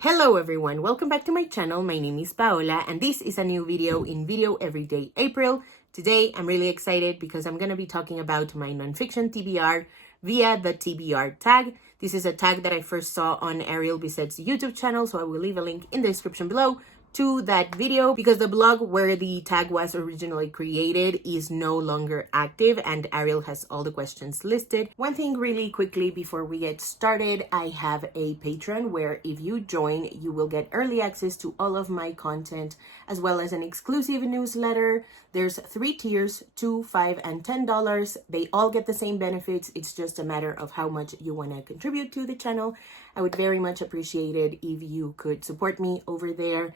Hello everyone, welcome back to my channel. My name is Paola and this is a new video in Video Everyday April. Today I'm really excited because I'm going to be talking about my nonfiction TBR via the TBR tag. This is a tag that I first saw on Ariel Bisset's YouTube channel, so I will leave a link in the description below to that video because the blog where the tag was originally created is no longer active and Ariel has all the questions listed. One thing really quickly before we get started, I have a Patreon where if you join, you will get early access to all of my content as well as an exclusive newsletter. There's 3 tiers, $2, $5, and $10. They all get the same benefits. It's just a matter of how much you want to contribute to the channel. I would very much appreciate it if you could support me over there.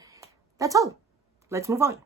That's all. Let's move on.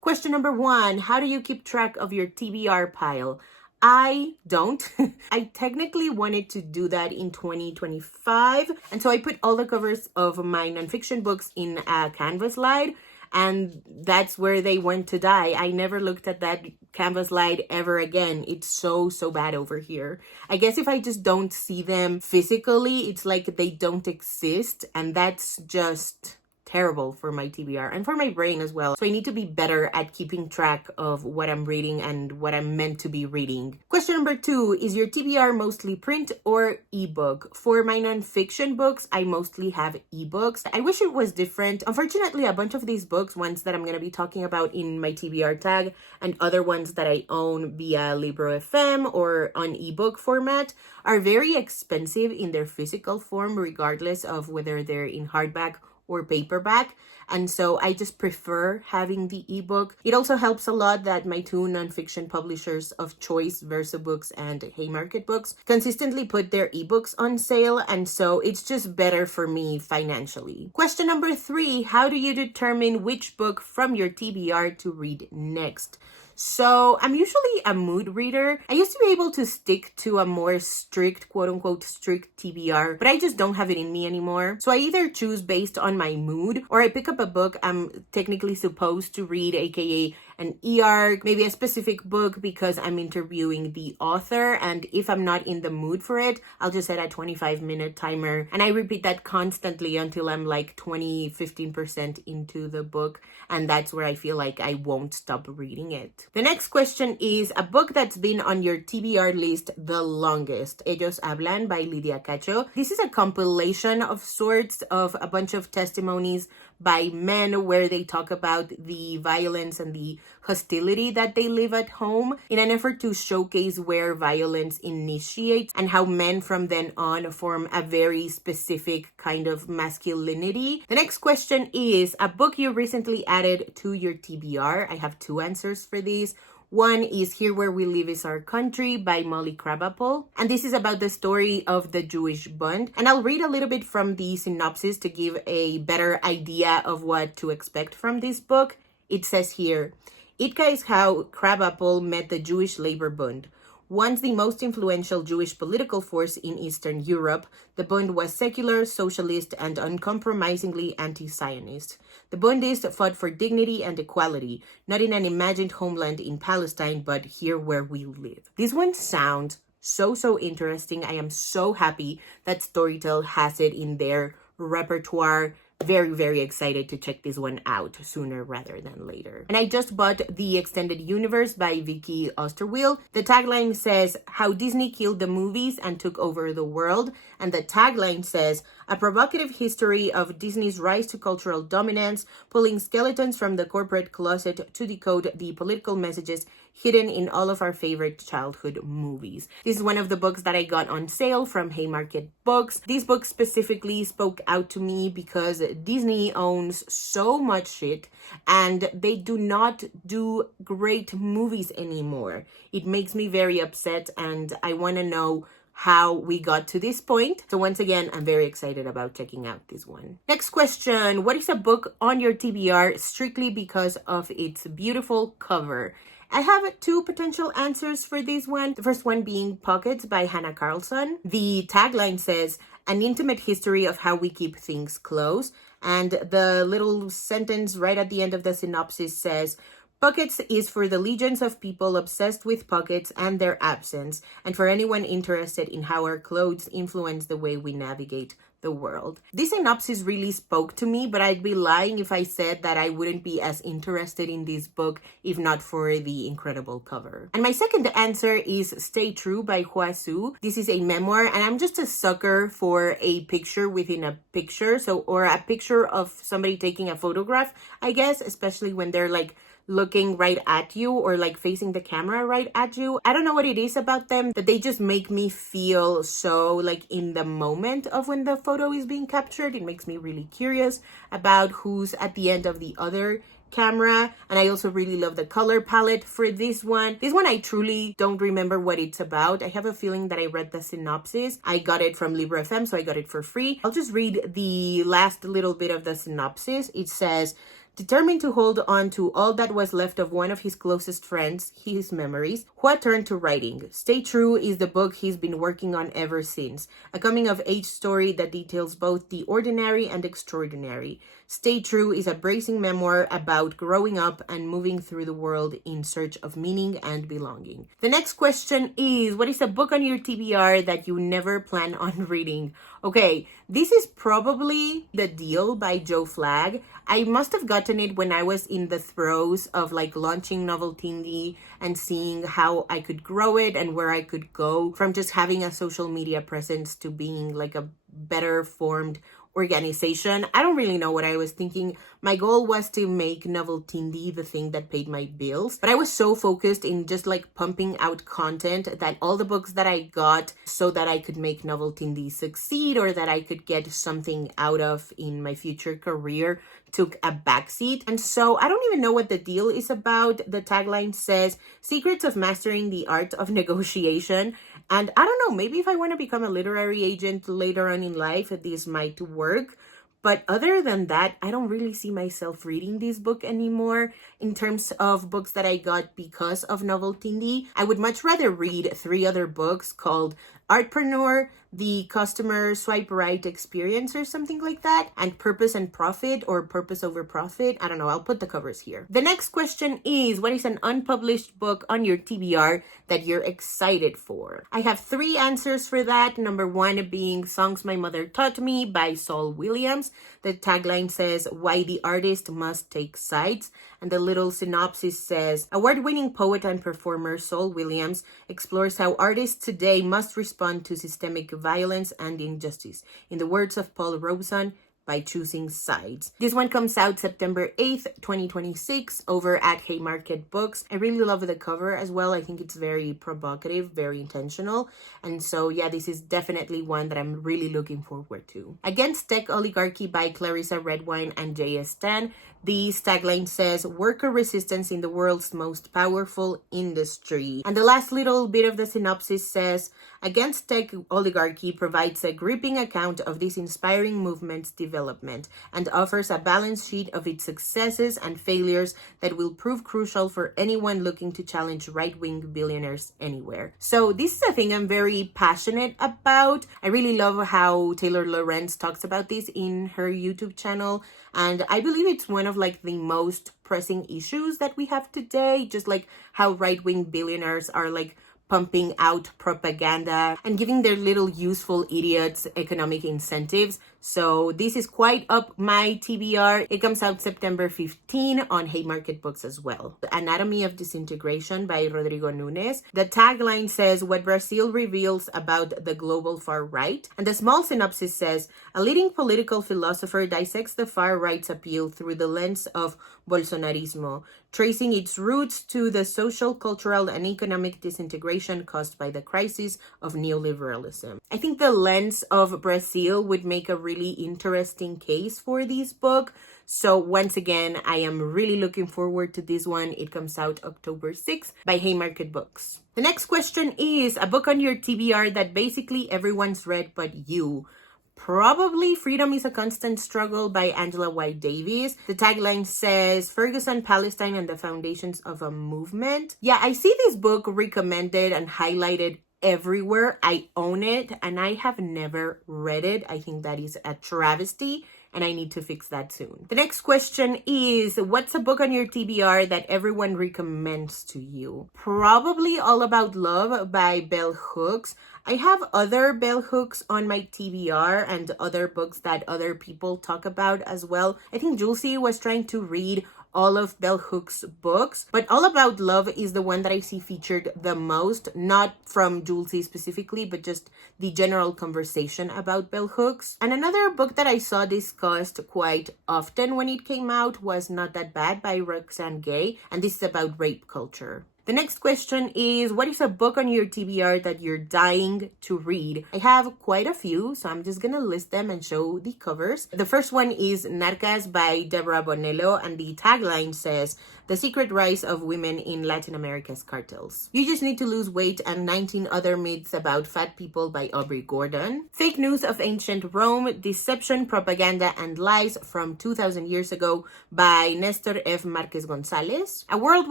Question number 1. How do you keep track of your TBR pile? I don't. I technically wanted to do that in 2025. And so I put all the covers of my nonfiction books in a canvas slide. And that's where they went to die. I never looked at that canvas slide ever again. It's so bad over here. I guess if I just don't see them physically, it's like they don't exist. And that's just terrible for my TBR and for my brain as well. So I need to be better at keeping track of what I'm reading and what I'm meant to be reading. Question number 2, is your TBR mostly print or ebook? For my nonfiction books, I mostly have ebooks. I wish it was different. Unfortunately, a bunch of these books, ones that I'm going to be talking about in my TBR tag and other ones that I own via Libro FM or on ebook format, are very expensive in their physical form, regardless of whether they're in hardback or paperback, and so I just prefer having the ebook. It also helps a lot that my 2 nonfiction publishers of choice, Verso Books and Haymarket Books, consistently put their ebooks on sale, and so it's just better for me financially. Question number 3, how do you determine which book from your TBR to read next? So I'm usually a mood reader. I used to be able to stick to a more strict, quote unquote, strict TBR, but I just don't have it in me anymore. So I either choose based on my mood or I pick up a book I'm technically supposed to read, aka an e-arc, maybe a specific book because I'm interviewing the author. And if I'm not in the mood for it, I'll just set a 25-minute timer. And I repeat that constantly until I'm like 15% into the book. And that's where I feel like I won't stop reading it. The next question is a book that's been on your TBR list the longest. Ellos Hablan by Lidia Cacho. This is a compilation of sorts of a bunch of testimonies by men where they talk about the violence and the hostility that they live at home in an effort to showcase where violence initiates and how men from then on form a very specific kind of masculinity. The next question is a book you recently added to your TBR. I have 2 answers for these. One is Here Where We Live Is Our Country by Molly Krabappel. And this is about the story of the Jewish Bund. And I'll read a little bit from the synopsis to give a better idea of what to expect from this book. It says here, Itka is how Krabappel met the Jewish Labor Bund. Once the most influential Jewish political force in Eastern Europe, the Bund was secular, socialist, and uncompromisingly anti-Zionist. The Bundists fought for dignity and equality, not in an imagined homeland in Palestine, but here where we live. This one sounds so interesting. I am so happy that Storytel has it in their repertoire. Very excited to check this one out sooner rather than later. And I just bought The Extended Universe by Vicky Osterweel. The tagline says, How Disney Killed the Movies and Took Over the World. And the tagline says, A provocative history of Disney's rise to cultural dominance, pulling skeletons from the corporate closet to decode the political messages hidden in all of our favorite childhood movies. This is one of the books that I got on sale from Haymarket Books. These books specifically spoke out to me because Disney owns so much shit and they do not do great movies anymore. It makes me very upset and I want to know how we got to this point. So once again, I'm very excited about checking out this one. Next question, what is a book on your TBR strictly because of its beautiful cover? I have 2 potential answers for this one. The first one being Pockets by Hannah Carlson. The tagline says, An intimate history of how we keep things close. And the little sentence right at the end of the synopsis says, Pockets is for the legions of people obsessed with pockets and their absence, and for anyone interested in how our clothes influence the way we navigate the world. This synopsis really spoke to me, but I'd be lying if I said that I wouldn't be as interested in this book if not for the incredible cover. And my second answer is Stay True by Hua Su. This is a memoir, and I'm just a sucker for a picture within a picture, or a picture of somebody taking a photograph, I guess, especially when they're like looking right at you or like facing the camera right at you. I don't know what it is about them, but they just make me feel so like in the moment of when the photo is being captured. It makes me really curious about who's at the end of the other camera. And I also really love the color palette for this one. This one I truly don't remember what it's about. I have a feeling that I read the synopsis. I got it from Libro FM, so I got it for free. I'll just read the last little bit of the synopsis. It says, determined to hold on to all that was left of one of his closest friends, his memories, Hua turned to writing. Stay True is the book he's been working on ever since, a coming-of-age story that details both the ordinary and extraordinary. Stay True is a bracing memoir about growing up and moving through the world in search of meaning and belonging. The next question is, what is a book on your TBR that you never plan on reading? Okay, this is probably The Deal by Joe Flagg. I must have gotten it when I was in the throes of like launching Noveltindi and seeing how I could grow it and where I could go from just having a social media presence to being like a better formed organization. I don't really know what I was thinking. My goal was to make Noveltindi the thing that paid my bills, but I was so focused in just like pumping out content that all the books that I got so that I could make Noveltindi succeed or that I could get something out of in my future career took a backseat. And so I don't even know what the deal is about. The tagline says, Secrets of Mastering the Art of Negotiation. And I don't know, maybe if I want to become a literary agent later on in life, this might work. But other than that, I don't really see myself reading this book anymore. In terms of books that I got because of Noveltindi, I would much rather read 3 other books called Artpreneur, The Customer Swipe Right Experience or something like that, and Purpose and Profit or Purpose Over Profit. I don't know, I'll put the covers here. The next question is, what is an unpublished book on your TBR that you're excited for? I have 3 answers for that. Number 1 being Songs My Mother Taught Me by Saul Williams. The tagline says, Why the Artist Must Take Sides. And the little synopsis says, award-winning poet and performer Saul Williams explores how artists today must respond to systemic violence and injustice. In the words of Paul Robeson, by choosing sides. This one comes out September 8th, 2026 over at Haymarket Books. I really love the cover as well. I think it's very provocative, very intentional. And so yeah, this is definitely one that I'm really looking forward to. Against Tech Oligarchy by Clarissa Redwine and J.S. Tan. The tagline says, worker resistance in the world's most powerful industry. And the last little bit of the synopsis says, Against Tech Oligarchy provides a gripping account of this inspiring movement's development and offers a balance sheet of its successes and failures that will prove crucial for anyone looking to challenge right-wing billionaires anywhere. So this is a thing I'm very passionate about. I really love how Taylor Lorenz talks about this in her YouTube channel. And I believe it's one of like the most pressing issues that we have today, just like how right-wing billionaires are like pumping out propaganda and giving their little useful idiots economic incentives. So this is quite up my TBR. It comes out September 15 on Haymarket Books as well. Anatomy of Disintegration by Rodrigo Nunes. The tagline says, What Brazil Reveals About the Global Far Right. And the small synopsis says, a leading political philosopher dissects the far right's appeal through the lens of Bolsonarismo, tracing its roots to the social, cultural, and economic disintegration caused by the crisis of neoliberalism. I think the lens of Brazil would make a really interesting case for this book. So once again, I am really looking forward to this one. It comes out October 6th by Haymarket Books. The next question is a book on your TBR that basically everyone's read but you. Probably Freedom is a Constant Struggle by Angela White Davis. The tagline says, Ferguson, Palestine, and the Foundations of a Movement. Yeah, I see this book recommended and highlighted everywhere. I own it and I have never read it. I think that is a travesty and I need to fix that soon. The next question is, what's a book on your TBR that everyone recommends to you? Probably All About Love by Bell Hooks. I have other bell hooks on my TBR and other books that other people talk about as well. I think Julesy was trying to read all of Bell Hooks' books, but All About Love is the one that I see featured the most, not from Julesy specifically, but just the general conversation about bell hooks. And another book that I saw discussed quite often when it came out was Not That Bad by Roxane Gay, and this is about rape culture. The next question is, what is a book on your TBR that you're dying to read? I have quite a few, so I'm just gonna list them and show the covers. The first one is Narcas by Deborah Bonello, and the tagline says, "The Secret Rise of Women in Latin America's Cartels." You Just Need to Lose Weight and 19 Other Myths About Fat People by Aubrey Gordon. Fake News of Ancient Rome, Deception, Propaganda, and Lies from 2,000 Years Ago by Nestor F. Marquez Gonzalez. A World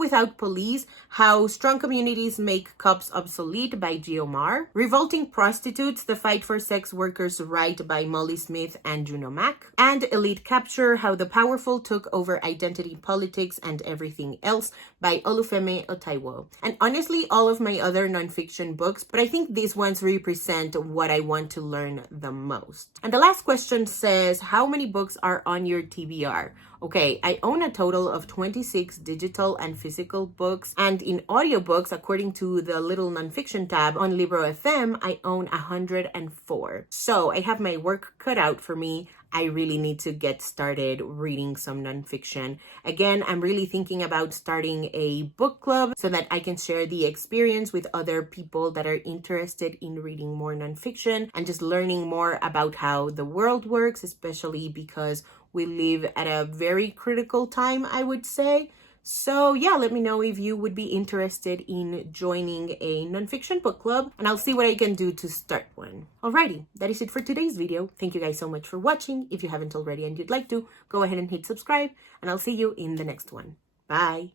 Without Police, How Strong Communities Make Cops Obsolete by Geomar. Revolting Prostitutes, The Fight for Sex Workers' Right by Molly Smith and Juno Mack. And Elite Capture, How the Powerful Took Over Identity Politics and Everything Else by Olufemi Otaiwo. And honestly, all of my other nonfiction books, but I think these ones represent what I want to learn the most. And the last question says, how many books are on your TBR? Okay, I own a total of 26 digital and physical books, and in audiobooks, according to the little nonfiction tab on Libro FM, I own 104. So I have my work cut out for me. I really need to get started reading some nonfiction. Again, I'm really thinking about starting a book club so that I can share the experience with other people that are interested in reading more nonfiction and just learning more about how the world works, especially because we live at a very critical time, I would say. So yeah, let me know if you would be interested in joining a nonfiction book club, and I'll see what I can do to start one. Alrighty, that is it for today's video. Thank you guys so much for watching. If you haven't already and you'd like to, go ahead and hit subscribe, and I'll see you in the next one. Bye!